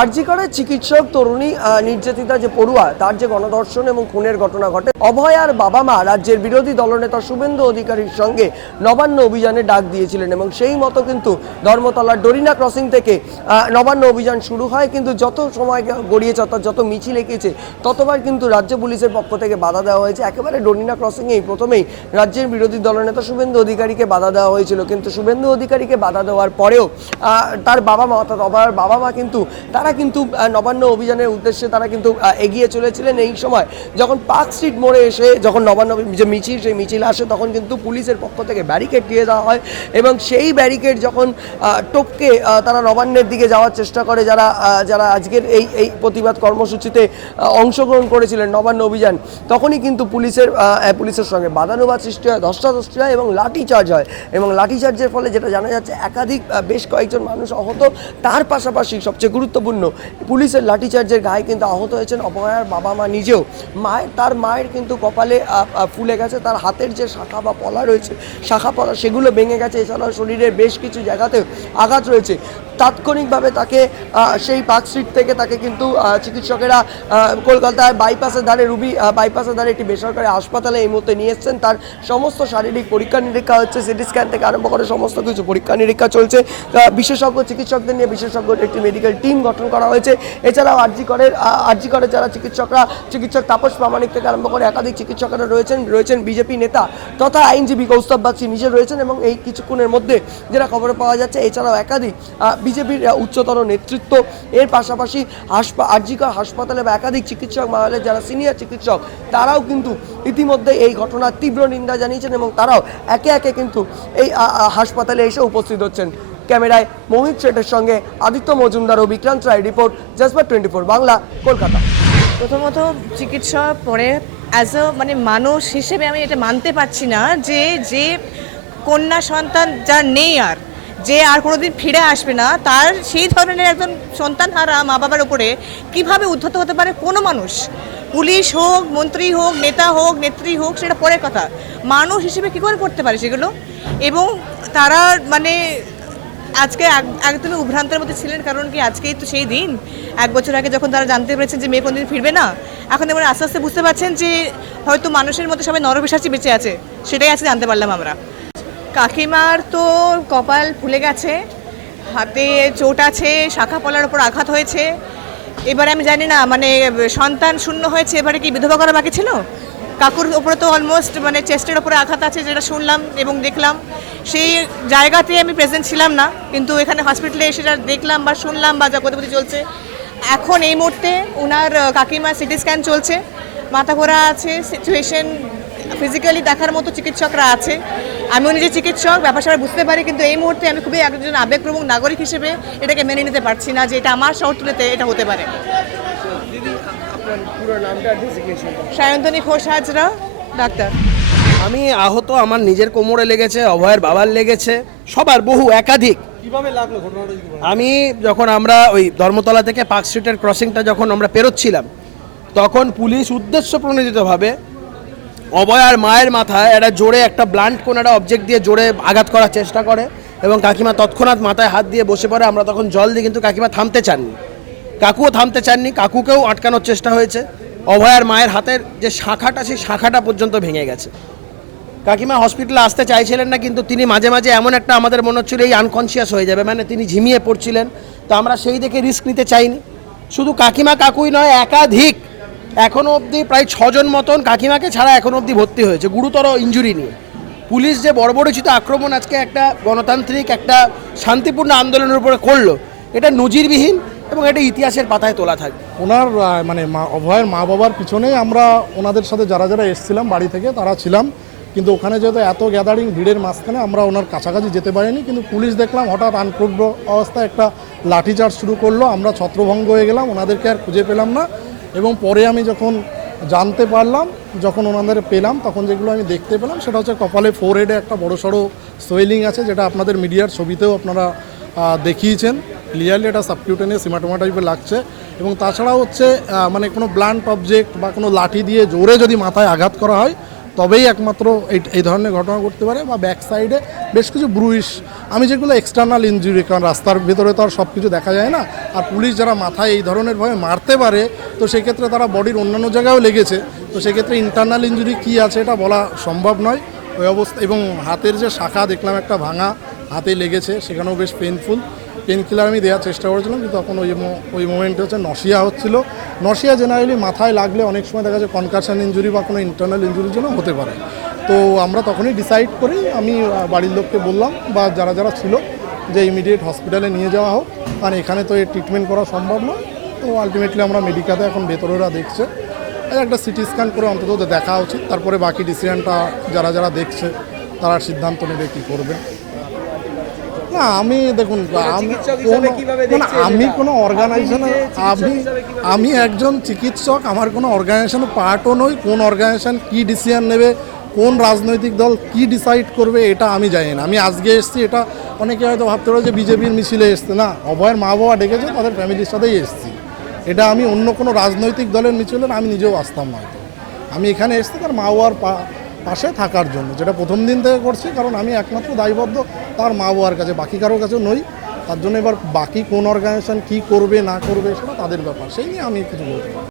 আরজি করের চিকিৎসক তরুণী নির্যাতিতা যে পড়ুয়া তার যে গণধর্ষণ এবং খুনের ঘটনা ঘটে, অভয় আর বাবা মা রাজ্যের বিরোধী দলনেতা শুভেন্দু অধিকারীর সঙ্গে নবান্ন অভিযানে ডাক দিয়েছিলেন এবং সেই মতো কিন্তু ধর্মতলার ডরিনা ক্রসিং থেকে নবান্ন অভিযান শুরু হয়। কিন্তু যত সময় গড়িয়েছে অর্থাৎ যত মিছিল এঁকেছে ততবার কিন্তু রাজ্য পুলিশের পক্ষ থেকে বাধা দেওয়া হয়েছে। একেবারে ডরিনা ক্রসিংয়েই প্রথমেই রাজ্যের বিরোধী দলনেতা শুভেন্দু অধিকারীকে বাধা দেওয়া হয়েছিল, কিন্তু শুভেন্দু অধিকারীকে বাধা দেওয়ার পরেও তার বাবা মা অর্থাৎ অভয়ের বাবা মা কিন্তু তারা কিন্তু নবান্ন অভিযানের উদ্দেশ্যে তারা কিন্তু এগিয়ে চলেছিলেন। এই সময় যখন পার্ক স্ট্রিট মোড়ে এসে যখন নবান্ন যে মিছিল সেই মিছিল আসে তখন কিন্তু পুলিশের পক্ষ থেকে ব্যারিকেড দিয়ে দেওয়া হয় এবং সেই ব্যারিকেড যখন টপকে তারা নবান্নের দিকে যাওয়ার চেষ্টা করে যারা যারা আজকের এই প্রতিবাদ কর্মসূচিতে অংশগ্রহণ করেছিলেন নবান্ন অভিযান, তখনই কিন্তু পুলিশের সঙ্গে বাদানুবাদ সৃষ্টি হয়, ধস্তাধস্তি হয় এবং লাঠিচার্জ হয়। এবং লাঠিচার্জের ফলে যেটা জানা যাচ্ছে একাধিক বেশ কয়েকজন মানুষ আহত। তার পাশাপাশি সবচেয়ে গুরুত্বপূর্ণ, পুলিশের লাঠিচার্জের গায়ে কিন্তু আহত হয়েছেন অভয়ার বাবা মা নিজেও। তার মায়ের কিন্তু কপালে ফুলে গেছে, তার হাতের যে শাখা বা পলা রয়েছে শাখা পলা সেগুলো ভেঙে গেছে, এছাড়াও শরীরের বেশ কিছু জায়গাতে আঘাত রয়েছে। তাৎক্ষণিকভাবে তাকে সেই পার্ক স্ট্রিট থেকে তাকে কিন্তু চিকিৎসকেরা কলকাতায় বাইপাসের ধারে বাইপাসের ধারে একটি বেসরকারি হাসপাতালে এই মুহূর্তে নিয়ে এসছেন। তার সমস্ত শারীরিক পরীক্ষা নিরীক্ষা হচ্ছে, সিটি স্ক্যান থেকে আরম্ভ করে সমস্ত কিছু পরীক্ষা নিরীক্ষা চলছে। বিশেষজ্ঞ চিকিৎসকদের নিয়ে বিশেষজ্ঞ একটি মেডিকেল টিম গঠন করা হয়েছে। এছাড়াও আরজি করের যারা চিকিৎসক তাপস প্রামাণিক থেকে আরম্ভ করে একাধিক চিকিৎসকরা রয়েছেন বিজেপি নেতা তথা আইনজীবী কৌস্তব বাগচি নিজে রয়েছেন এবং এই কিছুক্ষণের মধ্যে যেটা খবরে পাওয়া যাচ্ছে এছাড়াও একাধিক বিজেপির উচ্চতর নেতৃত্ব, এর পাশাপাশি আরজি কর হাসপাতালে বা একাধিক চিকিৎসক মহলের যারা সিনিয়র চিকিৎসক তারাও কিন্তু ইতিমধ্যে এই ঘটনার তীব্র নিন্দা জানিয়েছেন এবং তারাও একে একে কিন্তু এই হাসপাতালে এসে উপস্থিত হচ্ছেন। ক্যামেরায় মোহিত শেঠের সঙ্গে আদিত্য মজুমদার ও বিক্রান্ত রায়, রিপোর্ট জজবাত 24 বাংলা, কলকাতা। প্রথমত চিকিৎসা পরে মানে মানুষ হিসেবে আমি এটা মানতে পারছি না যে কন্যা সন্তান যার নেই আর যে আর কোনোদিন ফিরে আসবে না, তার সেই ধরনের একজন সন্তান হারা মা বাবার উপরে কীভাবে উদ্ধত হতে পারে কোনো মানুষ? পুলিশ হোক, মন্ত্রী হোক, নেতা হোক, নেত্রী হোক, সেটা পরের কথা, মানুষ হিসেবে কী করে করতে পারে সেগুলো? এবং তারা মানে আজকে একদমই উভ্রান্তের মধ্যে ছিলেন, কারণ কি আজকেই তো সেই দিন। 1 বছর আগে যখন তারা জানতে পেরেছেন যে মেয়ে কোনদিন ফিরবে না, এখন এবার আস্তে আস্তে বুঝতে পারছেন যে হয়তো মানুষের মধ্যে সবাই নরপিশাচি বেঁচে আছে, সেটাই আজকে জানতে পারলাম আমরা। কাকিমার তো কপাল ফুলে গেছে, হাতে চোট আছে, শাখা পলার ওপর আঘাত হয়েছে। এবারে আমি জানি না মানে সন্তান শূন্য হয়েছে, এবারে কি বিধবা করা বাকি ছিল? কাকুর ওপরে তো অলমোস্ট মানে চেস্টের ওপরে আঘাত আছে যেটা শুনলাম এবং দেখলাম। সেই জায়গাতে আমি প্রেজেন্ট ছিলাম না, কিন্তু এখানে হসপিটালে এসে যা দেখলাম বা শুনলাম বা যা গতিবিধি চলছে, এখন এই মুহূর্তে ওনার কাকিমার সিটি স্ক্যান চলছে, মাথা ঘোরা আছে, সিচুয়েশন ফিজিক্যালি দেখার মতো চিকিৎসকরা আছে। আমিও নিজে চিকিৎসক, ব্যাপার স্যাপার বুঝতে পারি, কিন্তু এই মুহূর্তে আমি খুবই একজন আবেগপ্রবণ নাগরিক হিসেবে এটাকে মেনে নিতে পারছি না যে এটা আমার শহরতলিতে এটা হতে পারে। সায়ন্তনী ঘোষ হাজরা, ডাক্তার। আমি আহত, আমার নিজের কোমরে লেগেছে, অভয়ের বাবার লেগেছে, সবার বহু একাধিক। কিভাবে লাগলো ঘটনাটা? আমি যখন আমরা ওই ধর্মতলা থেকে পার্ক স্ট্রিটের ক্রসিংটা যখন আমরা পেরোচ্ছিলাম তখন পুলিশ উদ্দেশ্য প্রণোদিতভাবে অভয় আর মায়ের মাথায় জোরে একটা ব্লান্ট কোন একটা অবজেক্ট দিয়ে জোরে আঘাত করার চেষ্টা করে এবং কাকিমা তৎক্ষণাৎ মাথায় হাত দিয়ে বসে পড়ে। আমরা তখন জল দিই, কিন্তু কাকিমা থামতে চাননি, কাকুও থামতে চাননি, কাকুকেও আটকানোর চেষ্টা হয়েছে। অভয় আর মায়ের হাতের যে শাখাটা সেই শাখাটা পর্যন্ত ভেঙে গেছে। কাকিমা হসপিটালে আসতে চাইছিলেন না, কিন্তু তিনি মাঝে মাঝে এমন একটা আমাদের মনে হচ্ছিল এই আনকনসিয়াস হয়ে যাবে, মানে তিনি ঝিমিয়ে পড়ছিলেন। তো আমরা সেই দেখে রিস্ক নিতে চাইনি। শুধু কাকিমা কাকুই নয়, একাধিক এখনও অবধি প্রায় 6 জন মতন কাকিমাকে ছাড়া এখনও অবধি ভর্তি হয়েছে গুরুতর ইনজুরি নিয়ে। পুলিশ যে বর্বরোচিত আক্রমণ আজকে একটা গণতান্ত্রিক একটা শান্তিপূর্ণ আন্দোলনের উপরে করলো, এটা নজিরবিহীন এবং এটা ইতিহাসের পাতায় তোলা থাকবে। ওনার মানে অভয়ের মা বাবার পিছনেই আমরা ওনাদের সাথে যারা এসেছিলাম বাড়ি থেকে তারা ছিলাম, কিন্তু ওখানে যেহেতু এত গ্যাদারিং ভিড়ের মাঝখানে আমরা ওনার কাছাকাছি যেতে পারিনি। কিন্তু পুলিশ দেখলাম হঠাৎ আনপ্রুভড অবস্থায় একটা লাঠিচার্জ শুরু করলো, আমরা ছত্রভঙ্গ হয়ে গেলাম, ওনাদেরকে আর খুঁজে পেলাম না। এবং পরে আমি যখন জানতে পারলাম, যখন ওনাদের পেলাম, তখন যেগুলো আমি দেখতে পেলাম সেটা হচ্ছে কপালে ফোরহেডে একটা বড়সড় সোয়েলিং আছে, যেটা আপনাদের মিডিয়ার ছবিতেও আপনারা দেখিয়েছেন ক্লিয়ারলি, এটা সাবকিউটেনিয়াস হিমাটোমা টাইপের লাগছে। এবং তাছাড়া হচ্ছে মানে কোনো ব্লান্ট অবজেক্ট বা কোনো লাঠি দিয়ে জোরে যদি মাথায় আঘাত করা হয় তবেই একমাত্র এই ধরনের ঘটনা ঘটতে পারে, বা ব্যাক সাইডে বেশ কিছু ব্রুইশ, আমি যেগুলো এক্সটার্নাল ইনজুরি, কারণ রাস্তার ভেতরে তো আর সব কিছু দেখা যায় না। আর পুলিশ যারা মাথায় এই ধরনের ভাবে মারতে পারে, তো সেক্ষেত্রে তারা বডির অন্যান্য জায়গায়ও লেগেছে, তো সেক্ষেত্রে ইন্টারনাল ইনজুরি কী আছে এটা বলা সম্ভব নয় ওই অবস্থা। এবং হাতের যে শাখা দেখলাম একটা ভাঙা হাতে লেগেছে, সেখানেও বেশ পেনফুল। পেন কিলার আমি দেওয়ার চেষ্টা করেছিলাম, কিন্তু তখন ওই মোমেন্টে হচ্ছে নশিয়া হচ্ছিল। নশিয়া জেনারেলি মাথায় লাগলে অনেক সময় দেখা যায় কনকাশন ইনজুরি বা কোনো ইন্টারনাল ইনজুরির জন্য হতে পারে। তো আমরা তখনই ডিসাইড করি, আমি বাড়ির লোককে বললাম বা যারা যারা ছিল যে ইমিডিয়েট হসপিটালে নিয়ে যাওয়া হোক, কারণ এখানে তো এর ট্রিটমেন্ট করা সম্ভব নয়। তো আলটিমেটলি আমরা মেডিকাতে এখন ভেতরেরা দেখছে, একটা সিটি স্ক্যান করে অন্তত দেখা উচিত, তারপরে বাকি ডিসিশনটা যারা যারা দেখছে তারা সিদ্ধান্ত নেবে কী করবে। না আমি দেখুন, আমি কোনো অর্গানাইজেশনে, আমি একজন চিকিৎসক, আমার কোনো অর্গানাইজেশনের পার্টও নই। কোন অর্গানাইজেশন কী ডিসিশন নেবে, কোন রাজনৈতিক দল কি ডিসাইড করবে, এটা আমি জানি না। আমি আজকে এসেছি, এটা অনেকে হয়তো ভাবতে পারে যে বিজেপির মিছিলে এসছে, না, অভয়ের মা বাবা ডেকেছে, তাদের ফ্যামিলির সাথেই এসেছি। এটা আমি অন্য কোনো রাজনৈতিক দলের মিছিলে আমি নিজেও আসতাম না। আমি এখানে এসেছি তার মা বাবার পাশে থাকার জন্য, যেটা প্রথম দিন থেকে করছি, কারণ আমি একমাত্র দায়বদ্ধ তার মা বাবার কাছে, বাকি কারোর কাছেও নই। তার জন্য এবার বাকি কোন অর্গানাইজেশন কী করবে না করবে সেটা তাদের ব্যাপার, সেই নিয়ে আমি কিছু বলতে পারি।